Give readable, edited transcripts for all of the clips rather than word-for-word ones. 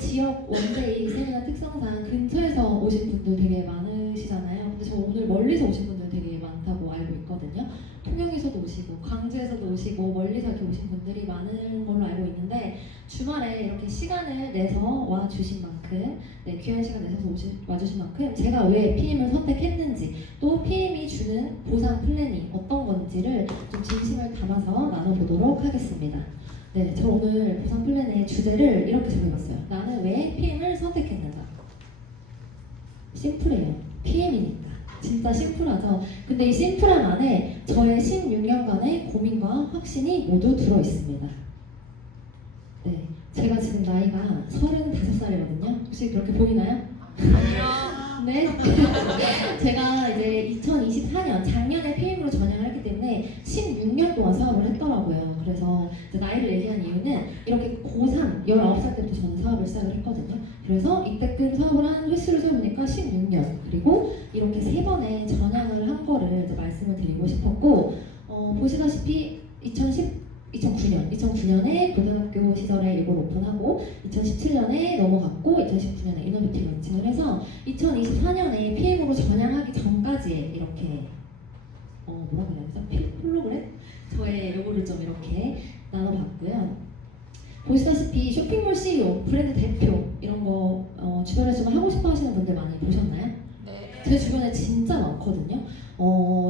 지역 원데이 세미나 특성상 근처에서 오신 분들 되게 많으시잖아요. 근데 저 오늘 멀리서 오신 분들 되게 많다고 알고 있거든요. 통영에서도 오시고 광주에서도 오시고 멀리서 이렇게 오신 분들이 많은 걸로 알고 있는데 주말에 이렇게 시간을 내서 와주신 만큼 귀한 시간 내서 와주신 만큼 제가 왜 PM을 선택했는지 또 PM이 주는 보상 플랜이 어떤 건지를 좀 진심을 담아서 나눠보도록 하겠습니다. 네, 저 오늘 보상 플랜의 주제를 이렇게 정해봤어요. 나는 왜 PM을 선택했는가? 심플해요. PM이니까. 진짜 심플하죠? 근데 이 심플함 안에 저의 16년간의 고민과 확신이 모두 들어있습니다. 네, 제가 지금 나이가 35살이거든요. 혹시 그렇게 보이나요? 아니요. 네. 제가 이제 2024년 작년에 PM으로 전향을 했기 때문에 16년 동안 사업을 했더라고요. 그래서 나이를 얘기한 이유는 이렇게 고3, 19살 때부터 저는 사업을 시작을 했거든요. 그래서 이때끔 사업을 한 횟수를 세보니까 16년, 그리고 이렇게 3번의 전향을 한 거를 이제 말씀을 드리고 싶었고, 보시다시피 2009년에 고등학교 시절에 이걸 오픈하고 2017년에 넘어갔고 2019년에 이너뷰티 런칭을 해서 2024년에 PM으로 전향하기 전까지의 이렇게 뭐라 그래야 되죠? 홀로그램? 저의 요거를 좀 이렇게 나눠봤고요. 보시다시피 쇼핑몰 CEO, 브랜드 대표 이런 거 주변에서 좀 하고 싶어 하시는 분들 많이 보셨나요? 네. 제 주변에 진짜 많거든요.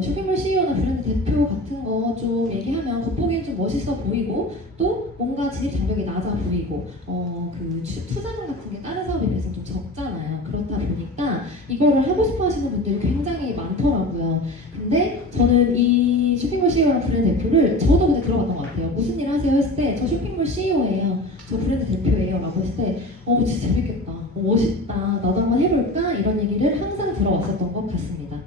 쇼핑몰 CEO나 브랜드 대표 같은 거 좀 얘기하면 겉보기엔 좀 멋있어 보이고 또 뭔가 진입 장벽이 낮아 보이고 그 투자금 같은 게 다른 사업에 비해서 좀 적잖아요. 그렇다 보니까 이거를 하고 싶어 하시는 분들이 굉장히 많더라고요. 근데 저는 이 쇼핑몰 CEO랑 브랜드 대표를 저도 그때 들어봤던 것 같아요. 무슨 일 하세요? 했을 때 저 쇼핑몰 CEO예요. 저 브랜드 대표예요. 라고 했을 때 진짜 재밌겠다. 멋있다. 나도 한번 해볼까? 이런 얘기를 항상 들어왔었던 것 같습니다.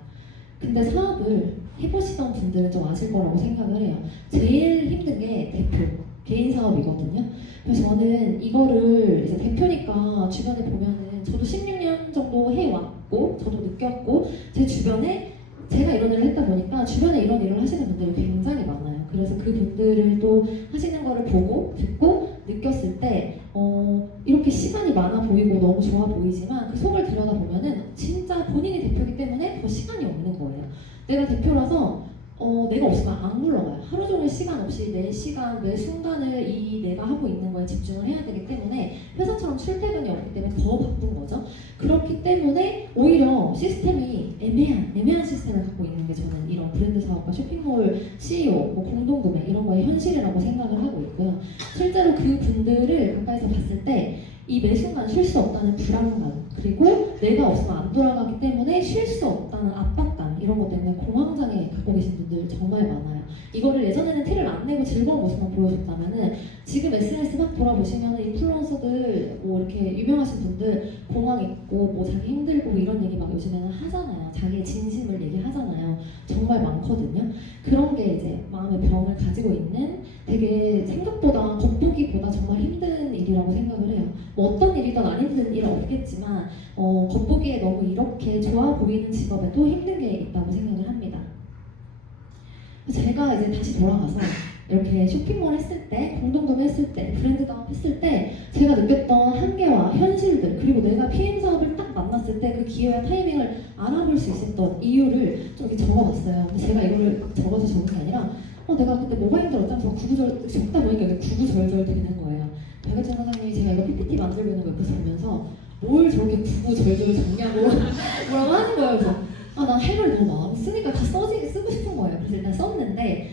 근데 사업을 해보시던 분들은 좀 아실 거라고 생각을 해요. 제일 힘든 게 대표, 개인 사업이거든요. 그래서 저는 이거를 이제 대표니까 주변에 보면은 저도 16년 정도 해왔고 저도 느꼈고 제 주변에 제가 이런 일을 했다 보니까 주변에 이런 일을 하시는 분들이 굉장히 많아요. 그래서 그 분들을 또 하시는 거를 보고 듣고 느꼈을 때 이렇게 시간이 많아 보이고 너무 좋아 보이지만 그 속을 들여다보면은 진짜 본인이 대표이기 때문에 더 시간이 없는 거예요. 내가 대표라서 내가 없으면 안 굴러가요. 하루 종일 시간 없이 매 시간, 매 순간을 이 내가 하고 있는 거에 집중을 해야 되기 때문에 회사처럼 출퇴근이 없기 때문에 더 바쁜 거죠. 그렇기 때문에 오히려 시스템이 애매한 시스템을 갖고 있는 게 저는 이런 브랜드 사업과 쇼핑몰 CEO, 뭐 공동구매 이런 거의 현실이라고 생각을 하고 있고요. 실제로 그 분들을 가까이서 봤을 때 이 매 순간 쉴 수 없다는 불안감, 그리고 내가 없으면 안 돌아가기 때문에 쉴 수 없다는 압박감, 이런 것 때문에 공황장애 갖고 계신 분들 정말 많아요. 이거를 예전에는 티를 안 내고 즐거운 모습만 보여줬다면은 지금 SNS 막 돌아보시면 인플루언서들 뭐 이렇게 유명하신 분들 공황 있고 뭐 자기 힘들고 이런 얘기 막 요즘에는 하잖아요. 자기의 진심을 얘기하잖아요. 정말 많거든요. 그런 게 이제 마음의 병을 가지고 있는 되게 생각보다 겉보기보다 정말 힘든 일이라고 생각을 해요. 뭐 어떤 일이든 안 힘든 일은 없겠지만 겉보기에 너무 이렇게 좋아 보이는 직업에도 힘든 게 있다고 생각을 합니다. 제가 이제 다시 돌아가서 이렇게 쇼핑몰 했을 때, 공동구매 했을 때, 브랜드 사업 했을 때 제가 느꼈던 한계와 현실들, 그리고 내가 PM 사업을 딱 만났을 때 그 기회와 타이밍을 알아볼 수 있었던 이유를 좀 이렇게 적어봤어요. 근데 제가 이거를 적어서 적은 게 아니라 내가 그때 뭐가 힘들었지 하면서 적다 보니까 이게 구구절절 되는 거예요. 박여찬 사장님이 제가 이거 PPT 만들고 있는 거 옆에서 보면서 뭘 저렇게 구구절절 적냐고 뭐라고 하는 거예요. 그래서 난 할 말이 너무 많아. 쓰니까 다 쓰고 싶은 거예요. 그래서 일단 썼는데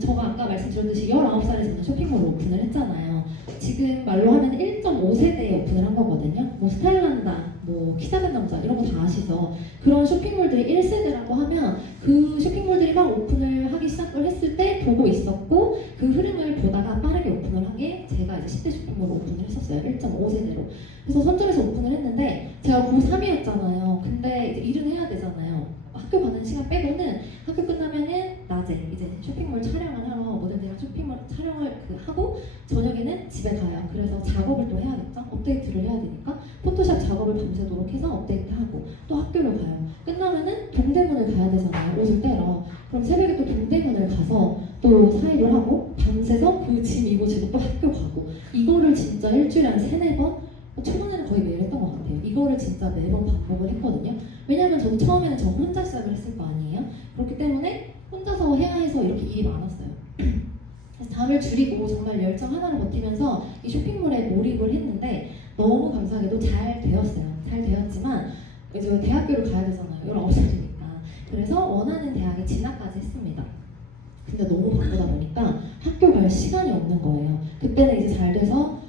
제가 아까 말씀드렸듯이 19살에 저는 쇼핑몰을 오픈을 했잖아요. 지금 말로 하면 1.5세대에 오픈을 한 거거든요. 뭐 스타일란다, 뭐 키 작은 남자 이런 거 다 아시죠? 그런 쇼핑몰들이 1세대라고 하면 그 쇼핑몰들이 막 오픈을 하기 시작을 했을 때 보고 있었고 그 흐름을 보다가 빠르게 오픈을 한 게 제가 이제 10대 쇼핑몰 오픈을 했었어요. 1.5세대로. 그래서 선점해서 오픈을 했는데 제가 고3이었잖아요. 근데 이제 일은 해야 되잖아요. 학교 가는 시간 빼고는 학교 끝나면은 낮에 이제 쇼핑몰 촬영을 하러 모델들이랑 쇼핑몰 촬영을 하고 저녁에는 집에 가요. 그래서 작업을 또 해야겠죠? 업데이트를 해야 되니까 포토샵 작업을 밤새도록 해서 업데이트하고 또 학교를 가요. 끝나면은 동대문을 가야 되잖아요. 옷을 떼러. 그럼 새벽에 또 동대문을 가서 또 사입을 하고 밤새서 그 짐 이고 지고 또 학교 가고 이거를 진짜 일주일에 한 3-4번 초반에는 거의 매일 했던 것 같아요. 이거를 진짜 매번 반복을 했거든요. 왜냐면 저도 처음에는 저 혼자 시작을 했을 거 아니에요. 그렇기 때문에 혼자서 해야 해서 이렇게 일이 많았어요. 그래서 잠을 줄이고 정말 열정 하나를 버티면서 이 쇼핑몰에 몰입을 했는데 너무 감사하게도 잘 되었어요. 잘 되었지만 이제 대학교를 가야 되잖아요. 19살이니까. 그래서 원하는 대학에 진학까지 했습니다. 근데 너무 바쁘다 보니까 학교 갈 시간이 없는 거예요. 그때는 이제 잘 돼서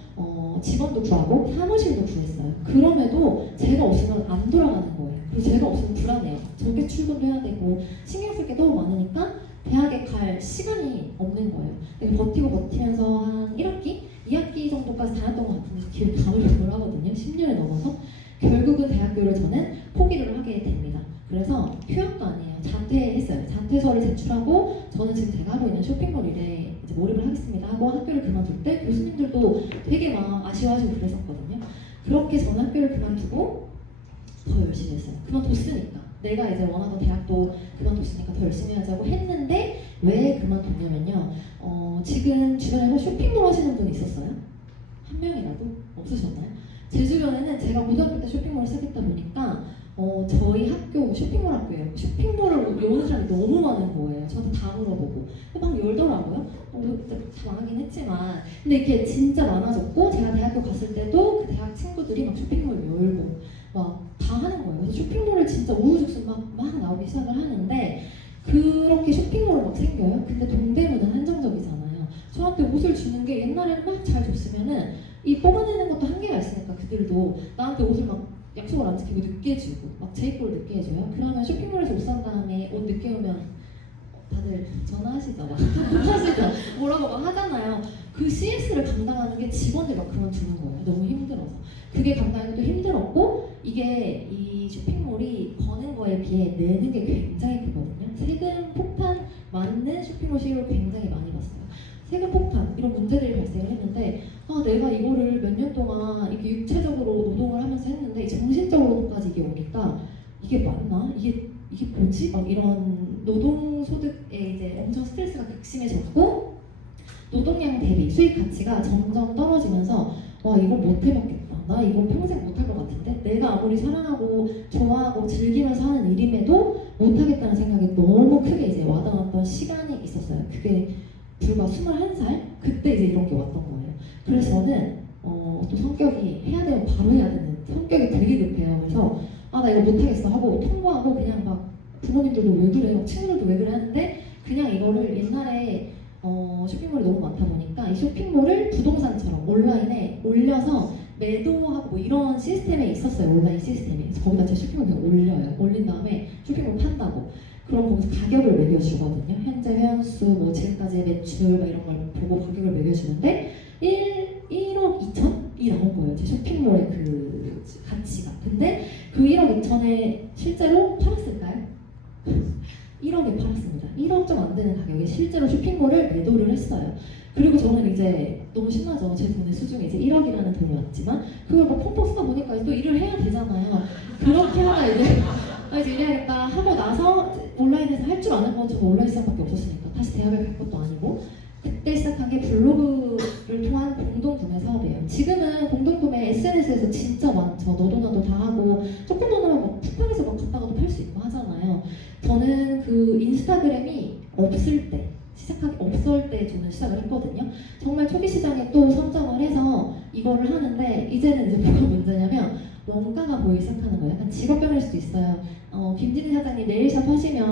직원도 구하고 사무실도 구했어요. 그럼에도 제가 없으면 안 돌아가는 거예요. 그리고 제가 없으면 불안해요. 저게 출근도 해야 되고 신경 쓸 게 너무 많으니까 대학에 갈 시간이 없는 거예요. 버티고 버티면서 한 1학기? 2학기 정도까지 다녔던 것 같은데 기억이 다 돌아가거든요. 10년이 넘어서 결국은 대학교를 저는 포기를 하게 됩니다. 그래서 휴학도 아니에요. 자퇴했어요. 자퇴서를 제출하고 저는 지금 제가 하고 있는 쇼핑몰 일에 이제 몰입을 하겠습니다 하고 학교를 그만둘 때 교수님들도 되게 막 아쉬워하시고 그랬었거든요. 그렇게 저는 학교를 그만두고 더 열심히 했어요. 그만뒀으니까. 내가 이제 원하던 대학도 그만뒀으니까 더 열심히 하자고 했는데 왜 그만뒀냐면요. 지금 주변에 쇼핑몰 하시는 분 있었어요? 한 명이라도? 없으셨나요? 제 주변에는 제가 고등학교 때 쇼핑몰을 시작했다 보니까 저희 학교 쇼핑몰 학교예요. 쇼핑몰을 여는 사람이 너무 많은 거예요. 저한테 다 물어보고 막 열더라고요. 다 망하긴 했지만 근데 이렇게 진짜 많아졌고 제가 대학교 갔을 때도 그 대학 친구들이 막 쇼핑몰 열고 막 다 하는 거예요. 그래서 쇼핑몰을 진짜 우후죽순 막 나오기 시작을 하는데 그렇게 쇼핑몰을 막 생겨요. 근데 동대문은 한정적이잖아요. 저한테 옷을 주는 게 옛날에는 막 잘 줬으면은 이 뽑아내는 것도 한계가 있으니까 그들도 나한테 옷을 막 약속을 안 지키고 늦게 주고 막 재입고를 늦게 해줘요. 그러면 쇼핑몰에서 옷 산 다음에 옷 늦게 오면 다들 전화하시죠. 막 하시죠. 뭐라고 막 하잖아요. 그 CS를 감당하는 게 직원들 막 그만두는 거예요. 너무 힘들어서. 그게 감당하기도 힘들었고 이게 이 쇼핑몰이 버는 거에 비해 내는 게 굉장히 크거든요. 세금 폭탄 맞는 쇼핑몰 시기를 굉장히 많이 봤어요. 세금 폭탄 이런 문제들이 발생을 했는데 내가 이거를 몇 년 동안 이렇게 육체적으로 노동을 하면서 했는데 정신적으로까지 이게 오니까 이게 맞나? 이게 뭐지? 막 이런 노동소득에 이제 엄청 스트레스가 극심해졌고 노동량 대비 수익 가치가 점점 떨어지면서 와 이거 못 해먹겠다. 나 이거 평생 못할 것 같은데 내가 아무리 사랑하고 좋아하고 즐기면서 하는 일임에도 못하겠다는 생각이 너무 크게 이제 와닿았던 시간이 있었어요. 그게 불과 21살? 그때 이제 이런 게 왔던 거예요. 그래서 저는 또 성격이 해야 되면 바로 해야 되는 성격이 되게 급해요. 그래서 나 이거 못하겠어 하고 통보하고 그냥 막 부모님들도 왜 그래요? 친구들도 왜 그래 하는데 그냥 이거를 옛날에 쇼핑몰이 너무 많다 보니까 이 쇼핑몰을 부동산처럼 온라인에 올려서 매도하고 뭐 이런 시스템에 있었어요. 온라인 시스템에. 거기다 제 쇼핑몰 그냥 올려요. 올린 다음에 쇼핑몰 판다고. 그럼 거기서 가격을 매겨주거든요. 현재 회원수, 뭐 지금까지의 매출 막 이런 걸 보고 가격을 매겨주는데 1억 2천이 나온 거예요. 제 쇼핑몰의 그 가치가. 근데 그 1억 2천에 실제로 팔았을까요? 1억에 팔았습니다. 1억 좀 안 되는 가격에 실제로 쇼핑몰을 매도를 했어요. 그리고 저는 이제 너무 신나죠. 제 돈의 수중에 이제 1억이라는 돈이 왔지만 그걸 막 펑펑 쓰다 보니까 또 일을 해야 되잖아요. 그렇게 하다 이제 일해야겠다 하고 나서 온라인에서 할 줄 아는 건 저는 온라인 시장밖에 없었으니까 다시 대학을 갈 것도 아니고 그때 시작한 게 블로그를 통한 공동구매 사업이에요. 지금은 공동구매 SNS에서 진짜 많죠. 너도나도 다 하고 조금만 하면 막 쿠팡에서 막 갔다가도 팔 수 있고 하잖아요. 저는 그 인스타그램이 없을 때 저는 시작을 했거든요. 정말 초기 시장에 또 선정을 해서 이거를 하는데 이제는 이제 뭐가 문제냐면 원가가 보이기 시작하는 거예요. 약간 직업병일 수도 있어요. 김진희 사장님 네일샵 하시면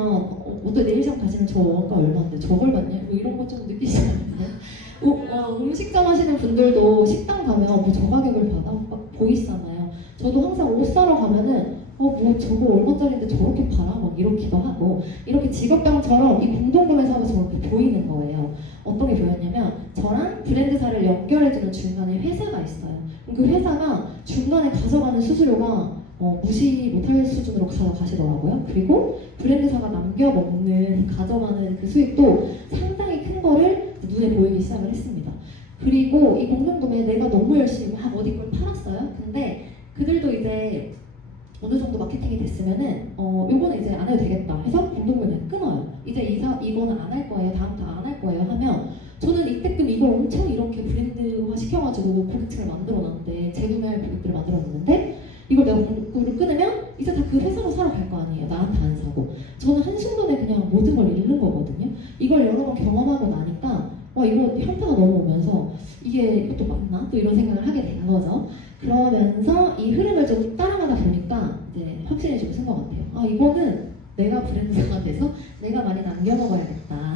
어떤 네일샵 가시면 저 원가 얼마인데 저걸 받냐? 뭐 이런 거 좀 느끼시지 않나요? 음식점 하시는 분들도 식당 가면 뭐 저 가격을 받아? 막 보이시잖아요. 저도 항상 옷 사러 가면은 뭐 저거 얼마짜리인데 저렇게 팔아? 막 이렇기도 하고 이렇게 직업병처럼 이 공동구매 사업이 저렇게 보이는 거예요. 어떤 게 보였냐면 저랑 브랜드사를 연결해주는 중간에 회사가 있어요. 그 회사가 중간에 가져가는 수수료가 무시 못할 수준으로 가져가시더라고요. 그리고 브랜드사가 남겨먹는 가져가는 그 수익도 상당히 큰 거를 눈에 보이기 시작을 했습니다. 그리고 이 공동구매 내가 너무 열심히 막 어디 걸 팔았어요. 근데 그들도 이제 어느 정도 마케팅이 됐으면은 요거는 이제 안 해도 되겠다 해서 공동구매 끊어요. 이제 이거는 안 할 거예요. 다음부터 안 할 거예요 하면 저는 이때끔 이걸 엄청 이렇게 브랜드화 시켜가지고 고객층을 만들어놨는데 재구매할 고객들을 만들었는데 이걸 내가 공구를 끊으면 이제 다 그 회사로 사러 갈 거 아니에요. 나한테 안 사고. 저는 한순간에 그냥 모든 걸 잃는 거거든요. 이걸 여러 번 경험하고 나니까 이거 현타가 넘어오면서 이것도 맞나? 또 이런 생각을 하게 된 거죠. 그러면서 이 흐름을 좀 따라가다 보니까 이제 확신이 좀 쓴 것 같아요. 이거는 내가 브랜드사가 돼서 내가 많이 남겨먹어야겠다.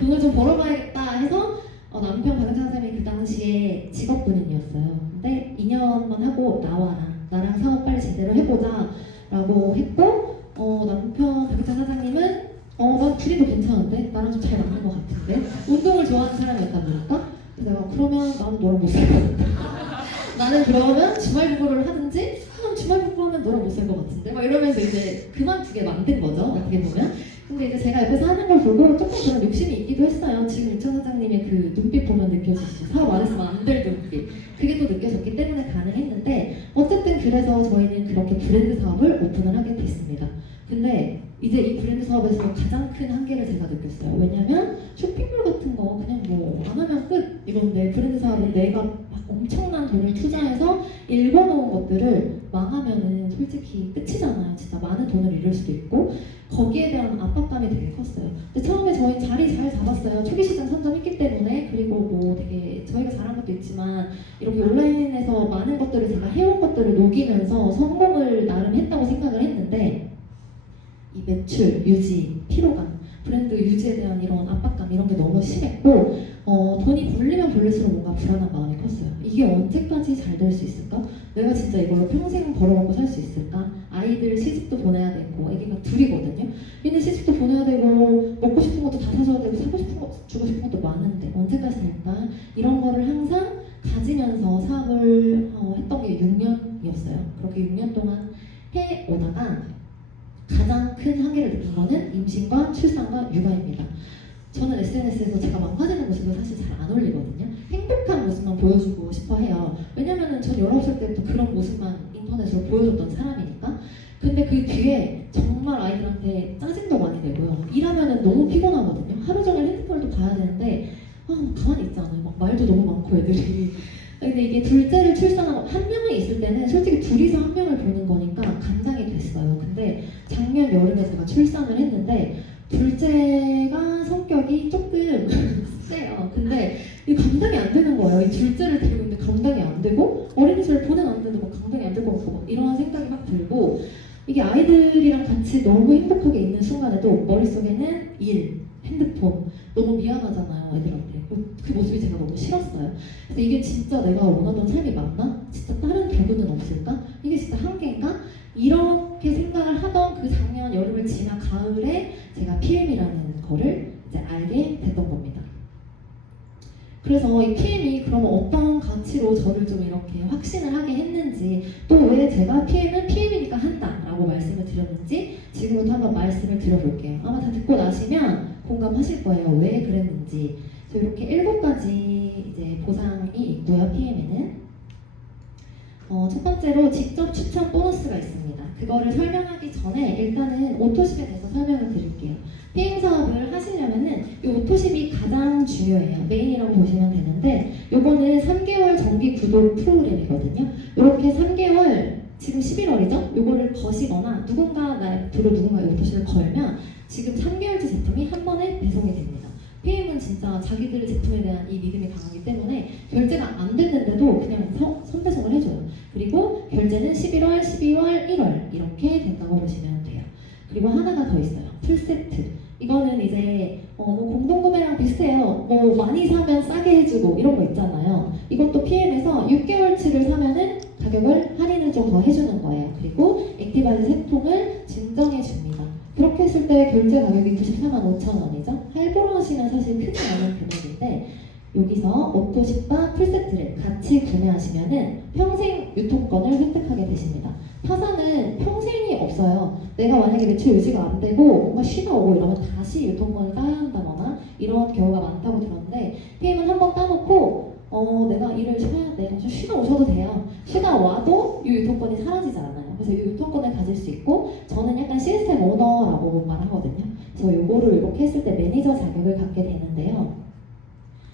돈을 좀 벌어봐야겠다 해서 남편 박은찬 선생님이 그 당시에 직업군인이었어요. 근데 2년만 하고 나와라. 나랑 사업 빨리 제대로 해보자 라고 했고 남편 박은찬 사장님은 난 둘이도 괜찮은데? 나랑 좀 잘 맞는 것 같은데? 운동을 좋아하는 사람이었다 보니까 그래서 내가 그러면 나는 너랑 못 살 것 같아. 나는 그러면 주말 부부를 하든지 그럼 주말 부부 하면 너랑 못 살 것 같은데? 막 이러면서 이제 그만두게 만든 거죠. 어떻게 보면. 근데 이제 제가 옆에서 하는 걸 보고 조금 그런 욕심이 있기도 했어요. 지금 윤천 사장님의 그 눈빛 보면 느껴지시죠? 사업 안 했으면 안 될 눈빛. 그게 또 느껴졌기 때문에 가능했는데 어쨌든 그래서 저희는 그렇게 브랜드 사업을 오픈을 하게 됐습니다. 근데 이제 이 브랜드 사업에서 가장 큰 한계를 제가 느꼈어요. 왜냐면 쇼핑몰 같은 거 그냥 뭐 안 하면 끝 이건데 브랜드 사업은 내가 막 엄청난 돈을 투자해서 읽어놓은 것들을 망하면은 솔직히 끝이잖아요. 진짜 많은 돈을 잃을 수도 있고 거기에 대한 압박감이 되게 컸어요. 근데 처음에 저희 자리 잘 잡았어요. 초기 시장 선점했기 때문에. 그리고 뭐 되게 저희가 잘한 것도 있지만 이렇게 온라인에서 많은 것들을 제가 해온 것들을 녹이면서 성공을 나름 했다고 생각을 했는데 이 매출, 유지, 피로감, 브랜드 유지에 대한 이런 압박감 이런 게 너무 심했고 돈이 불리면 불릴수록 뭔가 불안한 마음이 컸어요. 이게 언제까지 잘 될 수 있을까? 내가 진짜 이걸로 평생 벌어먹고 살 수 있을까? 아이들 시집도 보내야 되고 애기가 둘이거든요. 근데 시집도 보내야 되고 먹고 싶은 것도 다 사줘야 되고 사고 싶은 거 주고 싶은 것도 많은데 언제까지 살까? 이런 거를 항상 가지면서 사업을 했던 게 6년이었어요. 그렇게 6년 동안 해오다가 가장 큰 한계를 느낀 거는 임신과 출산과 육아입니다. 저는 SNS에서 제가 망가지는 모습을 사실 잘 안 올리거든요. 행복한 모습만 보여주고 싶어 해요. 왜냐면은 전 19살 때부터 그런 모습만 인터넷으로 보여줬던 사람이니까. 근데 그 뒤에 정말 아이들한테 짜증도 많이 내고요. 일하면은 너무 피곤하거든요. 하루 종일 핸드폰을 또 봐야 되는데 가만히 있지 않아요. 막 말도 너무 많고 애들이. 근데 이게 둘째를 출산하고 한 명이 있을 때는 솔직히 둘이서 한 명을 보는 거니까 감당이 됐어요. 근데 작년 여름에 제가 출산을 했는데 둘째가 성격이 조금 세요. 근데 이 감당이 안 되는 거예요. 이 둘째를 데리고 있는데 감당이 안 되고 어린이집을 보내놨는데도 막 감당이 안 될 것 같고 막 이런 생각이 막 들고 이게 아이들이랑 같이 너무 행복하게 있는 순간에도 머릿속에는 일, 핸드폰 너무 미안하잖아요. 애들한테. 그 모습이 제가 너무 싫었어요. 그래서 이게 진짜 내가 원하던 삶이 맞나? 진짜 다른 도구는 없을까? 이게 진짜 한계인가? 이렇게 생각을 하던 그 작년 여름을 지나 가을에 제가 PM이라는 거를 이제 알게 됐던 겁니다. 그래서 이 PM이 그러면 어떤 가치로 저를 좀 이렇게 확신을 하게 했는지 또 왜 제가 PM은 PM이니까 한다 라고 말씀을 드렸는지 지금부터 한번 말씀을 드려볼게요. 아마 다 듣고 나시면 공감하실 거예요. 왜 그랬는지. 이렇게 7가지 이제 보상이 있고요. PM에는 첫 번째로 직접 추천 보너스가 있습니다. 그거를 설명하기 전에 일단은 오토십에 대해서 설명을 드릴게요. PM 사업을 하시려면은 이 오토십이 가장 중요해요. 메인이라고 보시면 되는데 요거는 3개월 정기 구독 프로그램이거든요. 이렇게 3개월 지금 11월이죠? 요거를 거시거나 누군가 누군가 이 오토십을 걸면 지금 3개월치 제품이 한 번에 배송이 됩니다. PM은 진짜 자기들 제품에 대한 이 믿음이 강하기 때문에 결제가 안 됐는데도 그냥 선배송을 해줘요. 그리고 결제는 11월, 12월, 1월 이렇게 된다고 보시면 돼요. 그리고 하나가 더 있어요. 풀세트. 이거는 이제 뭐 공동구매랑 비슷해요. 뭐 많이 사면 싸게 해주고 이런 거 있잖아요. 이것도 PM에서 6개월치를 사면은 가격을 할인을 좀 더 해주는 거예요. 그리고 액티바이즈 3통을 증정해 줍니다. 그렇게 했을 때 결제 가격이 945,000원이죠. 할부로 하시면 사실 크지 않은 금액인데 여기서 오토십과 풀세트를 같이 구매하시면은 평생 유통권을 획득하게 되십니다. 타사는 평생이 없어요. 내가 만약에 매출 유지가 안 되고 뭔가 쉬다 오고 이러면 다시 유통권을 따야 한다거나 이런 경우가 많다고 들었는데 PM은 한번 따놓고 내가 일을 쉬어야 돼. 쉬다 오셔도 돼요. 쉬다 와도 이 유통권이 사라지지 않아요. 그래서 이 유통권을 가질 수 있고 저는 약간 시스템 오너라고 말하거든요. 그래서 이거를 이렇게 했을 때 매니저 자격을 갖게 되는데요.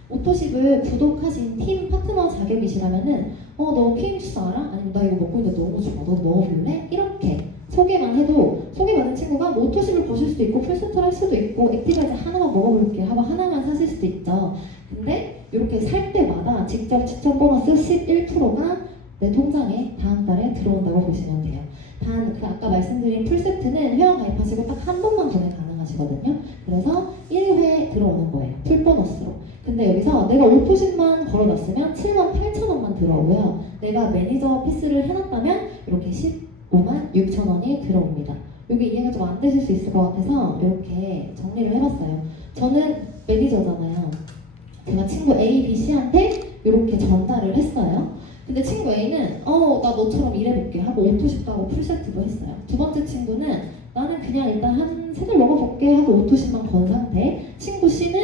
오토십을 구독하신 팀 파트너 자격이시라면은 너 PMC 알아? 아니면 나 이거 먹고 있는데 너무 좋아. 너도 먹어볼래? 이렇게 소개만 해도 소개받은 친구가 뭐 오토십을 보실 수도 있고 풀세트를 할 수도 있고 액티바이저 하나만 먹어볼게 하고 하나만 사실 수도 있죠. 근데 이렇게 살 때마다 직접 추천 보너스 11%가 내 통장에 다음 달에 들어온다고 보시면 돼요. 단 그 아까 말씀드린 풀세트는 회원 가입하시고 딱 한 번만 구매 가능하시거든요. 그래서 1회 들어오는 거예요. 풀보너스로. 근데 여기서 내가 오토십만 걸어놨으면 78,000원만 들어오고요. 내가 매니저 패스를 해놨다면 이렇게 156,000원이 들어옵니다. 이게 이해가 좀 안 되실 수 있을 것 같아서 이렇게 정리를 해봤어요. 저는 매니저잖아요. 제가 친구 A, B, C한테 이렇게 전달을 했어요. 근데 친구 A는 나 너처럼 일해볼게 하고 오토십도 하고 풀세트도 했어요. 두 번째 친구는 나는 그냥 일단 한 세 달 먹어볼게 하고 오토십만 건 상태. 친구 C는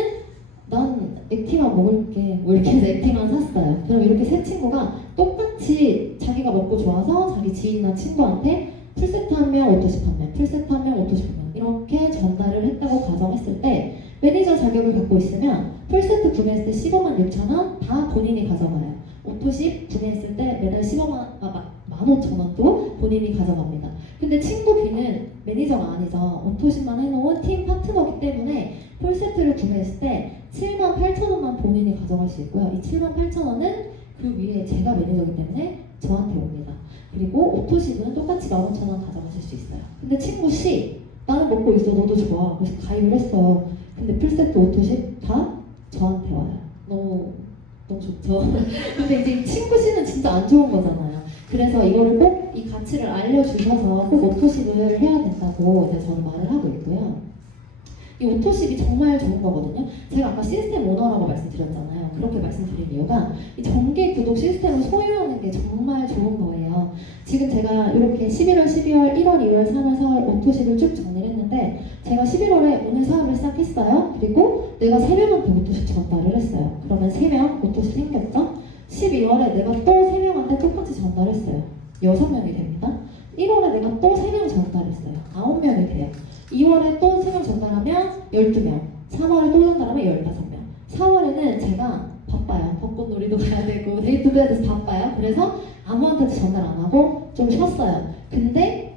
난 액티만 먹을게 뭐 이렇게 해서 액티만 샀어요. 그럼 이렇게 세 친구가 똑같이 자기가 먹고 좋아서 자기 지인이나 친구한테 풀세트 한 명, 오토십 한 명, 풀세트 한 명, 오토십 한 명 이렇게 전달을 했다고 가정했을 때 매니저 자격을 갖고 있으면 풀세트 구매했을 때 156,000원 다 본인이 가져가요. 오토십 구매했을 때 매달 15,000원도 본인이 가져갑니다. 근데 친구 B는 매니저가 아니죠. 오토십만 해놓은 팀 파트너이기 때문에 풀세트를 구매했을 때 78,000원만 본인이 가져갈 수 있고요. 이 78,000원은 그 위에 제가 매니저이기 때문에 저한테 옵니다. 그리고 오토십은 똑같이 15,000원 가져가실 수 있어요. 근데 친구 C, 나는 먹고 있어, 너도 좋아. 그래서 가입을 했어요. 근데 풀세트, 오토십 다 저한테 와요. 너무 좋죠. 근데 이제 친구 C는 진짜 안 좋은 거잖아요. 그래서 이거를 꼭 이 가치를 알려주셔서 꼭 오토십을 해야 된다고 이제 저는 말을 하고 있고요. 이 오토십이 정말 좋은 거거든요. 제가 아까 시스템 오너라고 말씀드렸잖아요. 그렇게 말씀드린 이유가 이 정기 구독 시스템을 소유하는 게 정말 좋은 거예요. 지금 제가 이렇게 11월, 12월, 1월, 2월, 3월, 4월 오토십을 쭉 정리를 했는데 제가 11월에 오늘 사업을 시작했어요. 그리고 내가 3명한테 오토십 전달을 했어요. 그러면 3명 오토십 생겼죠? 12월에 내가 또 3명한테 똑같이 전달했어요. 6명이 됩니다. 1월에 내가 또 3명 전달했어요. 9명이 돼요. 2월에 또 3명 전달하면 12명, 3월에 또 전달하면 15명. 4월에는 제가 바빠요. 벚꽃놀이도 가야 되고 데이트도 해야 돼서 바빠요. 그래서 아무한테도 전달 안 하고 좀 쉬었어요. 근데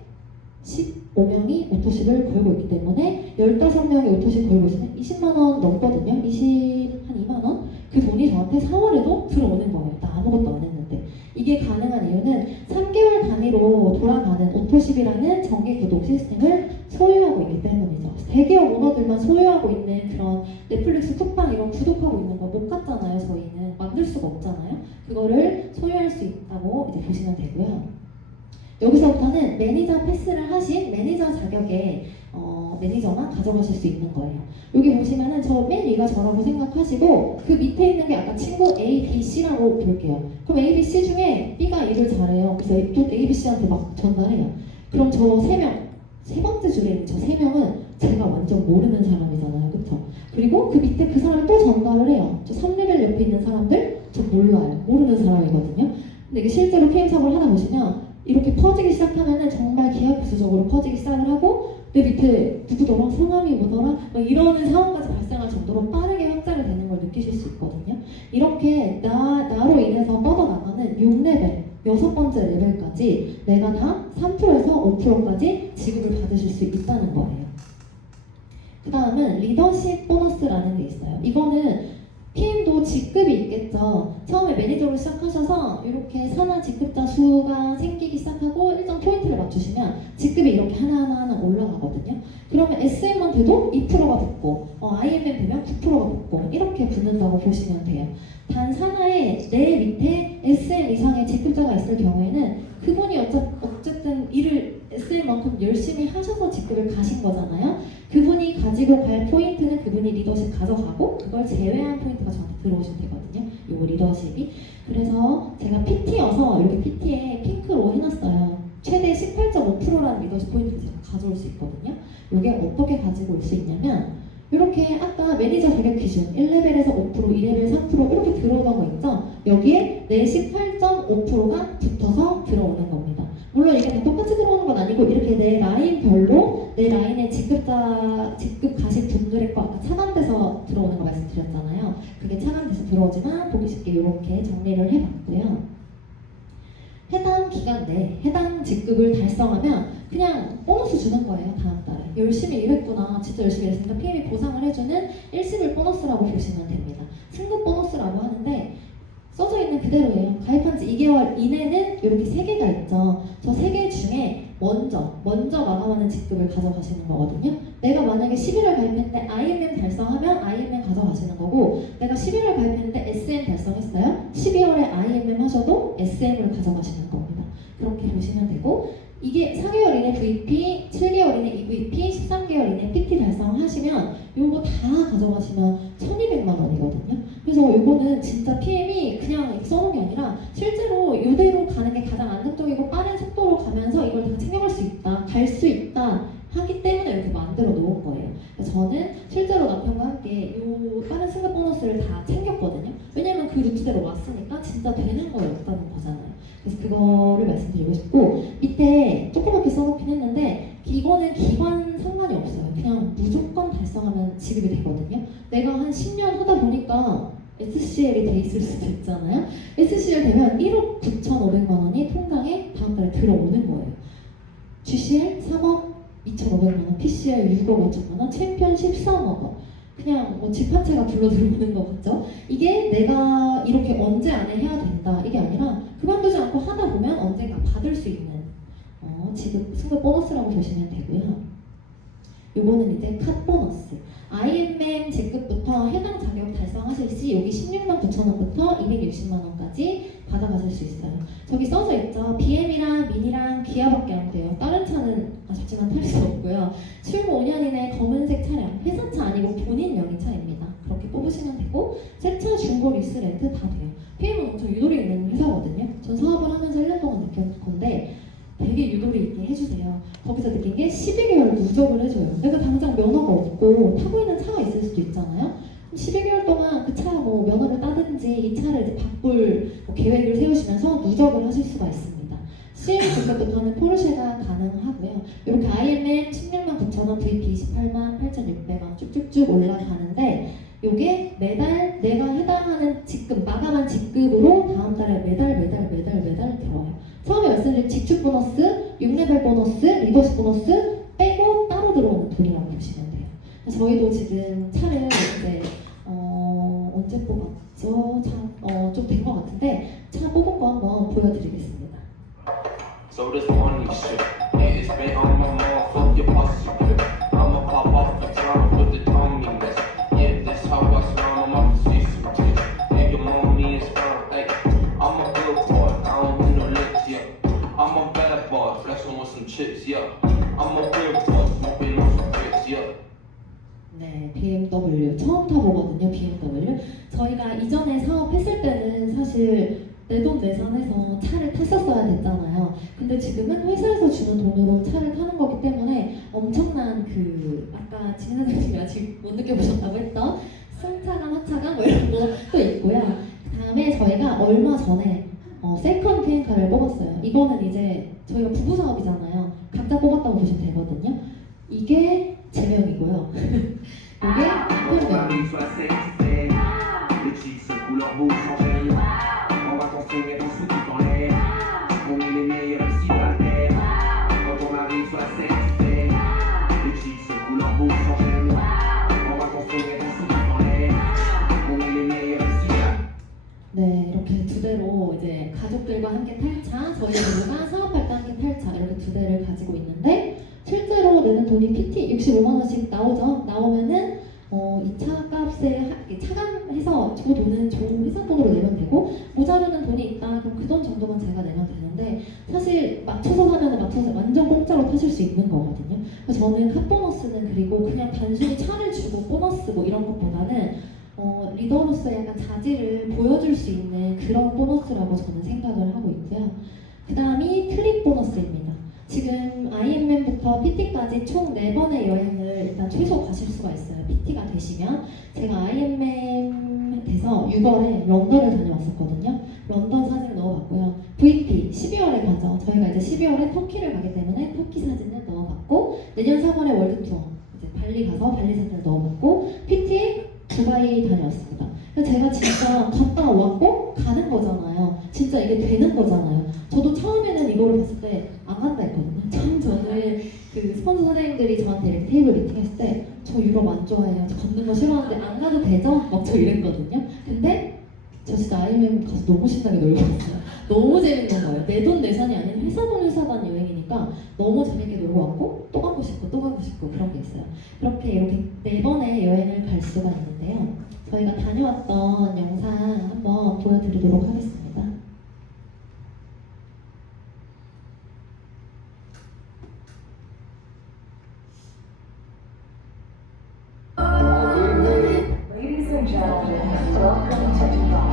15명이 오토십을 걸고 있기 때문에 15명이 오토십 걸고 있으면 20만원 넘거든요. 한 2만원? 그 돈이 저한테 4월에도 들어오는 거예요. 나 아무것도 안 했는데. 이게 가능한 이유는 3개월 단위로 돌아가는 오토십이라는 정기 구독 시스템을 소유하고 있기 때문이죠. 대기업 오너들만 소유하고 있는 그런 넷플릭스, 쿠팡 이런 구독하고 있는 거 못 갖잖아요. 저희는 만들 수가 없잖아요. 그거를 소유할 수 있다고 이제 보시면 되고요. 여기서부터는 매니저 패스를 하신 매니저 자격의 매니저만 가져가실 수 있는 거예요. 여기 보시면은 저 맨 위가 저라고 생각하시고 그 밑에 있는 게 아까 친구 A, B, C라고 볼게요. 그럼 A, B, C 중에 B가 일을 잘해요. 그래서 또 A, B, C한테 막 전달해요. 그럼 저 3명, 세 번째 줄에 있는 저 3명은 제가 완전 모르는 사람이잖아요. 그쵸? 그리고 그 밑에 그 사람이 또 전달을 해요. 저 3레벨 옆에 있는 사람들 저 몰라요. 모르는 사람이거든요. 근데 이게 실제로 PM 사업을 하다 보시면 이렇게 퍼지기 시작하면은 정말 기하급수적으로 퍼지기 시작을 하고 내 밑에 누구더라? 성함이 뭐더라? 막 이러는 상황까지 발생할 정도로 빠르게 확장이 되는 걸 느끼실 수 있거든요. 이렇게 나로 인해서 뻗어나가는 6레벨, 6번째 레벨까지 내가 다 3%에서 5%까지 지급을 받으실 수 있다는 거예요. 그 다음은 리더십 보너스라는 게 있어요. 이거는 PM도 직급이 있겠죠. 처음에 매니저로 시작하셔서 이렇게 산하 직급자 수가 생기기 시작하고 일정 포인트를 맞추시면 직급이 이렇게 하나하나 올라가거든요. 그러면 SM한테도 2%가 붙고 IMM 되면 9%가 붙고 이렇게 붙는다고 보시면 돼요. 단 산하에 내 밑에 SM 이상의 직급자가 있을 경우에는 그분이 어쨌든 일을 SM만큼 열심히 하셔서 직급을 가신 거잖아요. 그분이 가지고 갈 포인트는 그분이 리더십 가져가고 그걸 제외한 포인트가 저한테 들어오시면 되거든요. 요거 리더십이. 그래서 제가 PT여서 이렇게 PT에 핑크로 해놨어요. 최대 18.5%라는 리더십 포인트를 제가 가져올 수 있거든요. 이게 어떻게 가지고 올 수 있냐면 이렇게 아까 매니저 자격 기준 1레벨에서 5%, 2레벨 3% 이렇게 들어오던 거 있죠? 여기에 내 18.5%가 붙어서 들어오는 겁니다. 물론 이게 다 똑같이 들어오는 건 아니고 이렇게 내 라인별로 내 라인에 직급 가신 분들의 거 아까 차감돼서 들어오는 거 말씀드렸잖아요. 그게 차감돼서 이렇게 정리를 해봤고요. 해당 기간 내 해당 직급을 달성하면 그냥 보너스 주는 거예요. 다음 달에 열심히 일했구나, 진짜 열심히 일했으니까 PM이 보상을 해주는 일시불 보너스라고 보시면 됩니다. 승급 보너스라고 하는데 써져 있는 그대로예요. 가입한 지 2개월 이내는 이렇게 3개가 있죠. 저 3개 중에 먼저 마감하는 직급을 가져가시는 거거든요. 내가 만약에 11월 가입했는데 IMM 달성하면 IMM 가져가시는 거고, 내가 11월 가입했는데 SM 달성했어요. 12월에 IMM 하셔도 SM을 가져가시는 겁니다. 그렇게 보시면 되고, 이게 4개월 이내 VP, 7개월 이내 EVP, 13개월 이내 PT 달성하시면 요거 다 가져가시면 1200만 원이거든요. 그래서 요거는 진짜 PM이 그냥 써놓은 게 아니라 실제로 이대로 가는 게 가장 안정적이고 빠른 속도로 가면서 이걸 다 챙겨갈 수 있다, 갈 수 있다 하기 때문에 이렇게 만들어 놓은 거예요. 그래서 저는 실제로 남편과 함께 요 빠른 승급 보너스를 다 챙겼거든요. 왜냐면 그 루트대로 왔으니까 진짜 되는 거였다는 거잖아요. 그래서 그거를 말씀드리고 싶고, 밑에 조그맣게 써놓긴 했는데 이거는 기관 상관이 없어요. 그냥 무조건 달성하면 지급이 되거든요. 내가 한 10년 하다 보니까 SCL이 돼 있을 수도 있잖아요. SCL 되면 1억 9,500만 원이 통장에 다음 달에 들어오는 거예요. GCL 3억 2,500만 원, PCL 6억 5천만 원, 챔피언 13억 원. 그냥 뭐 집 한 채가 불러 들어오는 거 같죠? 이게 내가 이렇게 언제 안에 해야 된다 이게 아니라 그만두지 않고 하다 보면 언젠가 받을 수 있는 지금 승급 보너스라고 보시면 되고요. 요거는 이제 컷 보너스. IMM 직급부터 해당 자격 달성하실 시 여기 16만 9천 원부터 260만 원까지 받아가실 수 있어요. 저기 써져 있죠. BM이랑 미니랑 기아밖에 안 돼요. 다른 차는 아쉽지만 탈 수 없고요. 출고 5년 이내 검은색 차량, 회사차 아니고 본인 명의차입니다. 그렇게 뽑으시면 되고, 새차, 중고, 리스, 렌트 다 돼요. PM은 엄청 유도리 있는 회사거든요. 전 사업을 하면서 1년 동안 느꼈 건데 되게 유도리 있게 해주세요. 거기서 느낀 게 12개월 누적을 해줘요. 내가 당장 면허가 없고 타고 있는 차가 있을 수도 있잖아요. 12개월 동안 그 차 뭐 면허를 따든지 이 차를 이제 바꿀 뭐 계획을 세우시면서 누적을 하실 수가 있습니다. CM 직급부터는 포르쉐가 가능하고요. 이렇게 IMM 16만 9천 원, VP 28만 8,600원 쭉쭉쭉 올라가는데 요게 매달 내가 해당하는 직급, 마감한 직급으로 다음 달에 매달 들어와요. 처음에 말씀드린 직축 보너스, 6레벨 보너스, 리더십 보너스 빼고 따로 들어오는 돈이라고 보시면 돼요. 저희도 지금 차를 이제 언제 뽑았죠? 좀 된 것 같은데 차 뽑은 거 한번 보여드리겠습니다. So this money shit, yeah, it's been on my mind, fuck your pussy grip. I'ma pop off the drum with the tummy mess. Yeah, that's how I sound, I'm up to see some tits. Yeah, your mommy is fine, hey. I'm a good boy, I don't do no licks, yeah. I'm a bad boy, flexing with some chips, yeah. I'm a real boy, smoking on some bricks, yeah. 네, BMW 처음 타보거든요. BMW. 저희가 이전에 사업했을 때는 사실 내돈내산해서 차를 탔었어야 됐잖아요. 근데 지금은 회사에서 주는 돈으로 차를 타는 거기 때문에 엄청난 아까 진 사장님이 아직 못 느껴보셨다고 했던 승차감, 하차감 뭐 이런 거 또 있고요. 그다음에 저희가 얼마 전에 세컨 비행카를 뽑았어요. 이거는 이제 저희가 부부 사업이잖아요. 각자 뽑았다고 보시면 되거든요. 이게 제 명이고요. 이게 남편 명. 네, 이렇게 두 대로 이제 가족들과 함께 탈차, 저희 부부가 사업할 때 함께 탈차 이렇게 두 대를 가지고 있는데 실제로 내는 돈이 PT 65만 원씩 나오죠. 나오면은 이 차 값에 차감해서 저 돈은 좋은 회사 돈으로 내면 되고, 모자르는 돈이 있다 그럼 그 돈 정도만 제가 내면 되는데 사실 맞춰서 사면은 맞춰서 완전 공짜로 타실 수 있는 거거든요. 그래서 저는 카 보너스는 그리고 그냥 단순히 차를 주고 보너스 뭐 이런 것보다는 리더로서의 약간 자질을 보여줄 수 있는 그런 보너스라고 저는 생각을 하고 있고요. 그 다음이 트립 보너스입니다. 지금 IMM부터 PT까지 총 4번의 여행을 일단 최소 가실 수가 있어요. PT가 되시면. 제가 IMM 돼서 6월에 런던을 다녀왔었거든요. 런던 사진을 넣어봤고요. VP 12월에 가죠. 저희가 이제 12월에 터키를 가기 때문에 터키 사진을 넣어봤고, 내년 3월에 월드 투어 이제 발리 가서 발리 사진을 넣어봤고, PT 두바이 다녀왔습니다. 제가 진짜 갔다 왔고 되는 거잖아요. 저도 처음에는 이거를 봤을 때 안 간다 했거든요. 처음 저는 그 스폰서 사장님들이 저한테 이렇게 테이블 미팅 했을 때 저 유럽 안 좋아해요. 저 걷는 거 싫어하는데 안 가도 되죠? 막 저 이랬거든요. 근데 저 진짜 IMM 가서 너무 신나게 놀고 왔어요. 너무 재밌는 거예요. 내 돈 내산이 아닌 회사 돈 여행이니까 너무 재밌게 놀고 왔고 또 가고 싶고 또 가고 싶고 그런 게 있어요. 이렇게 4번의 여행을 갈 수가 있는데요. 저희가 다녀왔던 영상 한번 보여드리도록 하겠습니다. Ladies and gentlemen, welcome to Dubai.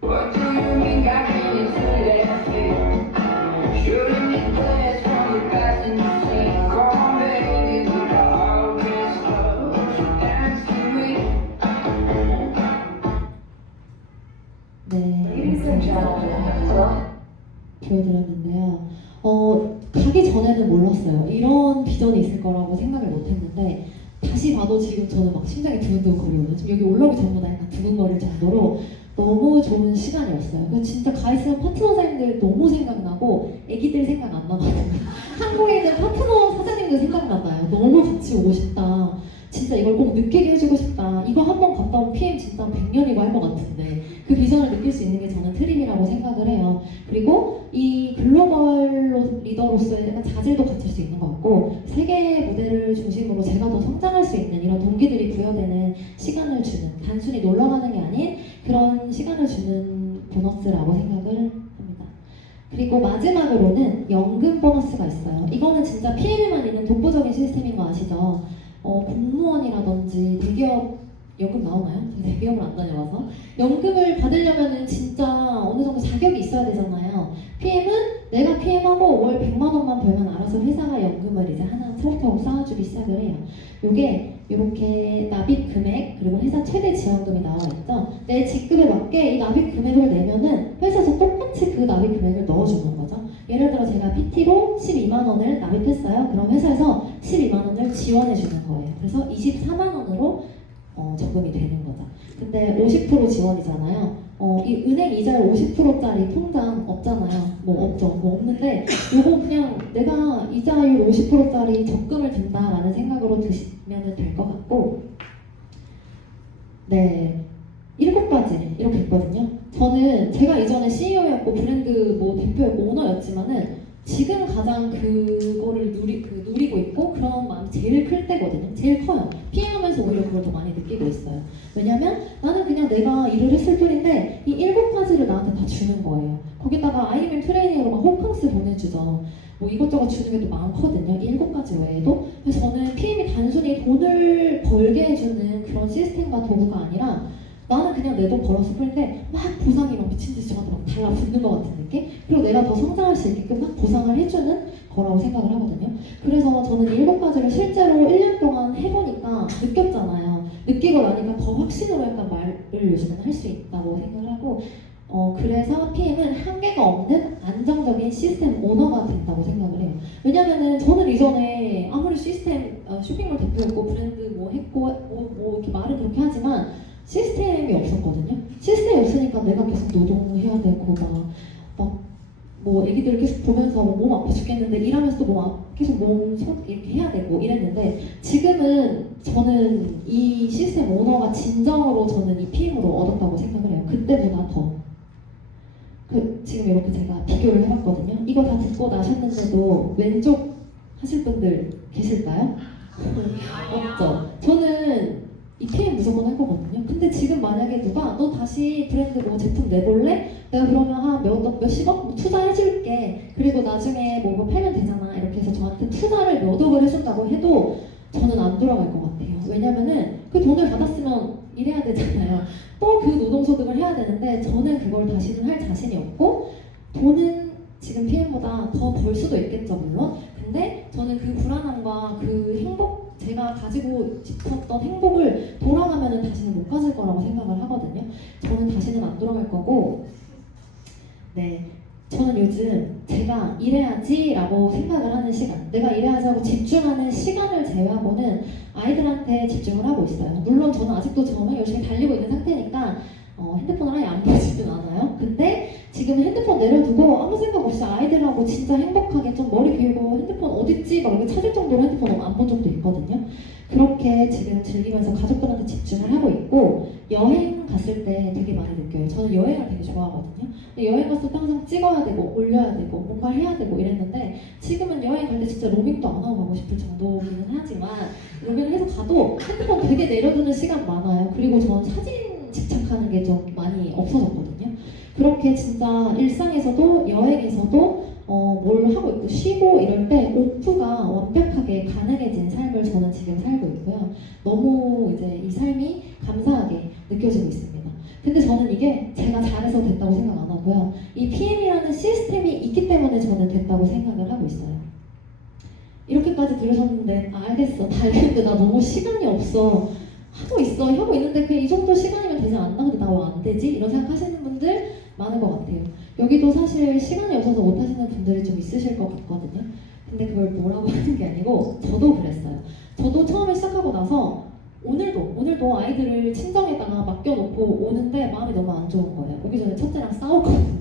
What do you mean got me into that fit? Shooting the glass from the passenger seat. Come on, baby, we got all this love. Won't you dance with me? 네. Ladies and gentlemen, welcome. 보여드렸는데요. 가기 전에는 몰랐어요. 이런 비전이 있을 거라고 생각을 못 했는데 다시 봐도 지금 저는 막 심장이 두근두근 거리거든요. 지금 여기 올라오기 전보다 약간 두근거릴 정도로 너무 좋은 시간이었어요. 그래서 진짜 가이스랑 파트너사님들 너무 생각나고 애기들 생각 안 나거든요. 한국에 있는 파트너 사장님들 생각나나요. 너무 같이 오고 싶다. 진짜 이걸 꼭 느끼게 해주고 싶다. 이거 한번 갔다 온 PM 진짜 100년이고 할 것 같은데 그 비전을 느낄 수 있는 게 저는 트림이라고 생각을 해요. 그리고 이 글로벌 리더로서의 약간 자질도 갖출 수 있는 것 같고 세계 무대를 중심으로 제가 더 성장할 수 있는 이런 동기들이 부여되는 시간을 주는 단순히 놀러 가는 게 아닌 그런 시간을 주는 보너스라고 생각을 합니다. 그리고 마지막으로는 연금 보너스가 있어요. 이거는 진짜 PM에만 있는 독보적인 시스템인 거 아시죠? 공무원이라든지 대기업 연금 나오나요? 제가 대기업을 안 다녀와서 연금을 받으려면은 진짜 어느 정도 자격이 있어야 되잖아요. PM은 내가 PM하고 월 100만 원만 벌면 알아서 회사가 연금을 이제 하나 차곡차곡 쌓아주기 시작을 해요. 요게 이렇게 납입 금액 그리고 회사 최대 지원금이 나와 있죠. 내 직급에 맞게 이 납입 금액을 내면은 회사에서 똑같이 그 납입 금액을 넣어주는 거죠. 예를 들어 제가 PT로 12만 원을 납입했어요. 그럼 회사에서 12만 원을 지원해 주는 거예요. 그래서 24만 원으로 적금이 되는 거죠. 근데 50% 지원이잖아요. 이 은행 이자율 50%짜리 통장 없잖아요. 뭐 없죠. 뭐 없는데 요거 그냥 내가 이자율 50%짜리 적금을 든다라는 생각으로 드시면 될 것 같고 네. 7가지 이렇게 있거든요. 저는 제가 이전에 CEO였고 브랜드 뭐 대표였고 오너였지만은 지금 가장 그거를 누리고 있고 그런 마음이 제일 클 때거든요. 제일 커요. PM하면서 오히려 그걸 더 많이 느끼고 있어요. 왜냐면 나는 그냥 내가 일을 했을 뿐인데 이 7가지를 나한테 다 주는 거예요. 거기다가 IMM 트레이닝으로 막 호캉스 보내주죠. 뭐 이것저것 주는 게 또 많거든요. 이 7가지 외에도. 그래서 저는 PM이 단순히 돈을 벌게 해주는 그런 시스템과 도구가 아니라 나는 그냥 내 돈 벌었을 뿐인데 막 보상이 막 미친듯이 저한테 막 달라붙는 것 같은 느낌? 그리고 내가 더 성장할 수 있게끔 막 보상을 해주는 거라고 생각을 하거든요. 그래서 저는 이 7가지를 실제로 1년 동안 해보니까 느꼈잖아요. 느끼고 나니까 더 확신으로 약간 말을 요즘은 할 수 있다고 생각을 하고 그래서 PM은 한계가 없는 안정적인 시스템 오너가 된다고 생각을 해요. 왜냐면은 저는 이전에 아무리 시스템 쇼핑몰 대표였고 브랜드 뭐 했고 뭐 이렇게 말은 그렇게 하지만 시스템이 없었거든요. 시스템이 없으니까 내가 계속 노동해야 되고 막 뭐 애기들을 계속 보면서 몸 아파 죽겠는데 일하면서도 계속 이렇게 해야 되고 이랬는데 지금은 저는 이 시스템 오너가 진정으로 저는 이 PM으로 얻었다고 생각을 해요. 그때보다 더. 지금 이렇게 제가 비교를 해봤거든요. 이거 다 듣고 나셨는데도 왼쪽 하실 분들 계실까요? 없죠. 저는 이 PM 무조건 할 거거든요. 근데 지금 만약에 누가 너 다시 브랜드 뭐 제품 내볼래? 내가 그러면 한 몇십억 투자해줄게. 그리고 나중에 뭐 이거 팔면 되잖아. 이렇게 해서 저한테 투자를 몇 억을 해준다고 해도 저는 안 돌아갈 것 같아요. 왜냐면은 그 돈을 받았으면 일해야 되잖아요. 또 그 노동소득을 해야 되는데 저는 그걸 다시는 할 자신이 없고 돈은 지금 PM보다 더 벌 수도 있겠죠 물론. 근데 저는 그 불안함과 그 행복 제가 가지고 싶었던 행복을 돌아가면은 다시는 못 가질 거라고 생각을 하거든요. 저는 다시는 안 돌아갈 거고 네. 저는 요즘 제가 일해야지라고 생각을 하는 시간, 내가 일해야지 하고 집중하는 시간을 제외하고는 아이들한테 집중을 하고 있어요. 물론 저는 아직도 정말 열심히 달리고 있는 상태니까 핸드폰을 아예 안 보지는 않아요. 근데 지금 핸드폰 내려두고 아무 생각 없이 아이들하고 진짜 행복하게 좀 머리 비우고 핸드폰 어딨지? 막 이렇게 찾을 정도로 핸드폰 안 본 적도 있거든요. 그렇게 지금 즐기면서 가족들한테 집중을 하고 있고 여행 갔을 때 되게 많이 느껴요. 저는 여행을 되게 좋아하거든요. 근데 여행 갔을 때 항상 찍어야 되고 올려야 되고 뭔가 해야 되고 이랬는데 지금은 여행 갈 때 진짜 로밍도 안 하고 가고 싶을 정도기는 하지만 로밍을 해서 가도 핸드폰 되게 내려두는 시간 많아요. 그리고 저는 사진 집착하는 게 좀 많이 없어졌거든요. 그렇게 진짜 일상에서도 여행에서도 뭘 하고 있고 쉬고 이럴 때 오프가 완벽하게 가능해진 삶을 저는 지금 살고 있고요. 너무 이제 이 삶이 감사하게 느껴지고 있습니다. 근데 저는 이게 제가 잘해서 됐다고 생각 안 하고요. 이 PM이라는 시스템이 있기 때문에 저는 됐다고 생각을 하고 있어요. 이렇게까지 들으셨는데 알겠어. 다 알겠는데 나 너무 시간이 없어. 하고 있는데 그냥 이 정도 시간이면 되지 않나? 근데 나 왜 안 되지? 이런 생각 하시는 분들 많은 것 같아요. 여기도 사실 시간이 없어서 못 하시는 분들이 좀 있으실 것 같거든요. 근데 그걸 뭐라고 하는 게 아니고 저도 그랬어요. 저도 처음에 시작하고 나서 오늘도 아이들을 친정에다가 맡겨놓고 오는데 마음이 너무 안 좋은 거예요. 오기 전에 첫째랑 싸웠거든요.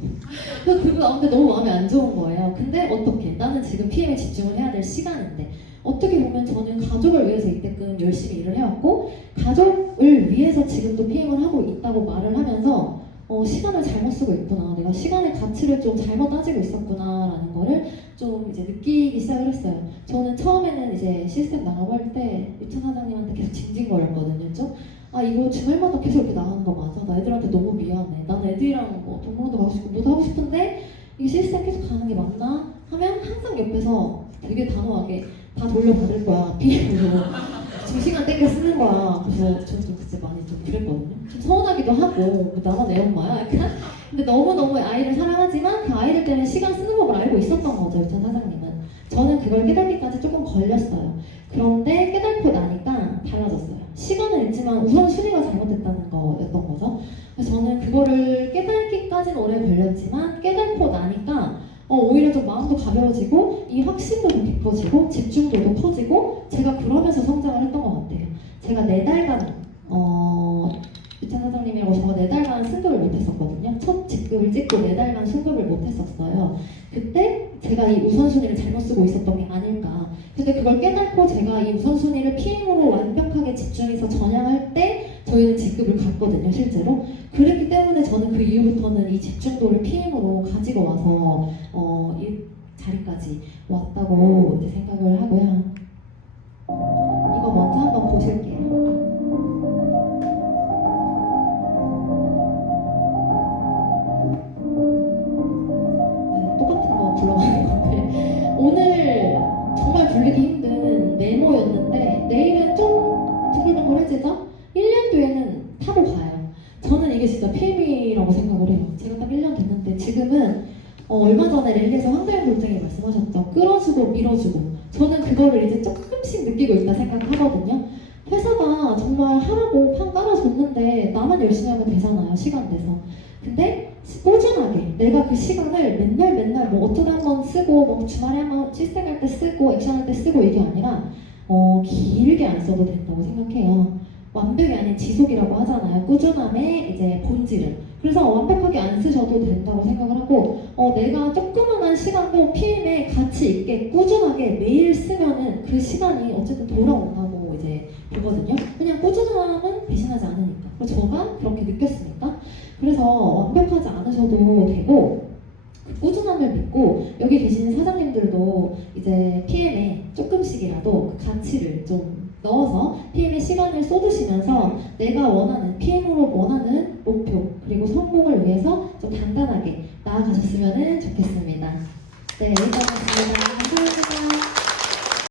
그래서 그러고 나오는데 너무 마음이 안 좋은 거예요. 근데 어떻게? 나는 지금 PM에 집중을 해야 될 시간인데 어떻게 보면 저는 가족을 위해서 이때끔 열심히 일을 해왔고 가족을 위해서 지금도 PM을 하고 있다고 말을 하면서 시간을 잘못 쓰고 있구나. 내가 시간의 가치를 좀 잘못 따지고 있었구나 라는 거를 좀 이제 느끼기 시작을 했어요. 저는 처음에는 이제 시스템 나가고 할 때 유천 사장님한테 계속 징징거렸거든요. 좀? 아 이거 주말마다 계속 이렇게 나가는 거 맞아? 나 애들한테 너무 미안해. 난 애들이랑 뭐 동물원도 가고 싶고 뭐도 하고 싶은데 이 시스템 계속 가는 게 맞나? 하면 항상 옆에서 되게 단호하게 다 돌려받을 거야. PM으로 2시간 땡겨 쓰는 거야. 그래서 저는 좀 그때 많이 좀 그랬거든요. 좀 서운하기도 하고 뭐 나만 애 엄마야? 약간? 근데 너무너무 아이를 사랑하지만 그 아이들 때문에 시간 쓰는 법을 알고 있었던 거죠. 유천 사장님은. 저는 그걸 깨닫기까지 조금 걸렸어요. 그런데 깨닫고 나니까 달라졌어요. 시간은 있지만 우선순위가 잘못됐다는 거였던 거죠. 그래서 저는 그거를 깨닫기까지는 오래 걸렸지만 깨닫고 나니까 오히려 좀 마음도 가벼워지고 이 확신도도 깊어지고 집중도도 커지고 제가 그러면서 성장을 했던 것 같아요. 제가 4달간 유천 사장님이라고 저가 4달간 승급을 못했었거든요. 첫 직급을 찍고 4달간 승급을 못했었어요. 그때 제가 이 우선순위를 잘못 쓰고 있었던 게 아닐까. 근데 그걸 깨닫고 제가 이 우선순위를 PM으로 완벽하게 집중해서 전향할 때 저희는 직급을 갔거든요, 실제로. 그랬기 때문에 저는 그 이후부터는 이 집중도를 PM으로 가지고 와서 이 자리까지 왔다고 이제 생각을 하고요. 이거 먼저 한번 보실게요. 네, 똑같은 거 불러가는 건데 오늘 정말 불리기 힘든 네모였는데 내일은 좀 둥글둥글해지죠? 1년 뒤에는 타고 가요. 저는 이게 진짜 PM이라고 생각을 해요. 제가 딱 1년 됐는데 지금은 얼마 전에 랠리에서 황다현 골장이 말씀하셨죠. 끌어주고 밀어주고 저는 그거를 이제 조금씩 느끼고 있다 생각하거든요. 회사가 정말 하라고 판 깔아줬는데 나만 열심히 하면 되잖아요. 시간 내서. 근데 꾸준하게 내가 그 시간을 맨날 뭐 어쩌다 한번 쓰고 뭐 주말에 한번 시스템 할 때 쓰고 액션 할 때 쓰고 이게 아니라 길게 안 써도 된다고 생각해요. 완벽이 아닌 지속이라고 하잖아요. 꾸준함의 이제 본질은. 그래서 완벽하게 안 쓰셔도 된다고 생각을 하고 내가 조그만한 시간도 PM에 가치 있게 꾸준하게 매일 쓰면은 그 시간이 어쨌든 돌아온다고 이제 보거든요. 그냥 꾸준함은 배신하지 않으니까. 그리고 제가 그렇게 느꼈으니까. 그래서 완벽하지 않으셔도 되고 그 꾸준함을 믿고 여기 계시는 사장님들도 이제 PM에 조금씩이라도 그 가치를 좀 넣어서 PM에 시간을 쏟으시면서 내가 원하는 PM으로 원하는 목표 그리고 성공을 위해서 좀 단단하게 나아가셨으면 좋겠습니다. 네, 여기까지입니다. 감사합니다.